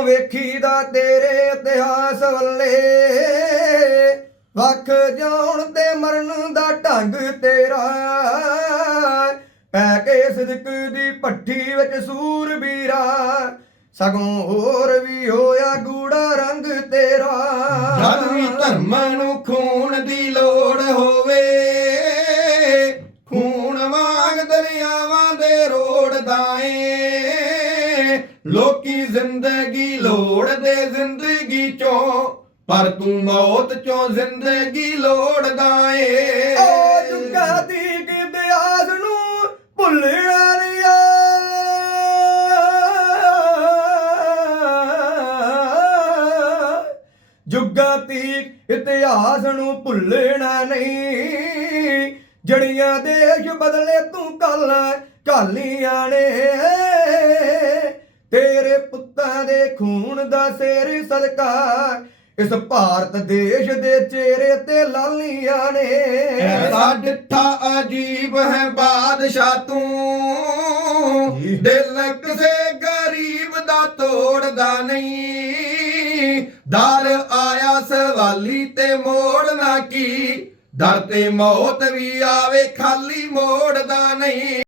ਵੇਖੀਦਾ ਤੇਰੇ ਇਤਿਹਾਸ ਵੱਲੇ। ਵੱਖ ਜਾਉਣ ਤੇ ਮਰਨ ਦਾ ਢੰਗ ਤੇਰਾ। ਪੈ ਕੇ ਸਿਦਕ ਦੀ ਭੱਠੀ ਵਿੱਚ ਸੂਰਬੀਰਾ ਸਗੋਂ ਹੋਰ ਵੀ ਹੋਇਆ ਗੂੜਾ ਰੰਗ ਤੇਰਾ। ਜਦ ਵੀ ਧਰਮਾਂ ਨੂੰ ਖੂਨ ਦੀ ਲੋੜ ਹੋਵੇ, ਖੂਨ ਵਾਂਗ ਦਰਿਆਵਾਂ ਦੇ ਰੋੜ ਦਾਏ। ਲੋਕੀ ਜ਼ਿੰਦਗੀ ਲੋੜਦੇ ਜ਼ਿੰਦਗੀ ਚੋਂ, ਪਰ ਤੂੰ ਮੌਤ ਚੋਂ ਜ਼ਿੰਦਗੀ ਲੋੜਦਾ ਏ। ਓ ਜੁਗਾ ਦੀ ਇਤਿਹਾਸ ਨੂੰ ਭੁੱਲਣਾ ਨਹੀਂ ਆ। ਜੁਗਾ ਤੀਕ ਇਤਿਹਾਸ ਨੂੰ ਭੁੱਲਣਾ ਨਹੀਂ। ਜੜੀਆਂ ਦੇਸ਼ ਬਦਲੇ ਤੂੰ ਕੱਲ ਕਾਲੀਆਂ ਨੇ ਪੁੱਤਾਂ ਦੇ ਖੂਨ ਦਾ ਸੇਰ ਸਦਕਾ। ਇਸ ਭਾਰਤ ਦੇਸ਼ ਦੇ ਚਿਹਰੇ ਤੇ ਲਾਲੀਆਂ ਨੇ। ਐਸਾ ਡਿੱਠਾ ਅਜੀਬ ਹੈ ਬਾਦਸ਼ਾਹ ਤੂੰ। ਦਿਲ ਕਿਸੇ ਗਰੀਬ ਦਾ ਤੋੜਦਾ ਨਹੀਂ। ਦਰ ਆਇਆ ਸਵਾਲੀ ਤੇ ਮੋੜਨਾ ਕੀ। ਦਰ ਤੇ ਮੌਤ ਵੀ ਆਵੇ ਖਾਲੀ ਮੋੜਦਾ ਨਹੀਂ।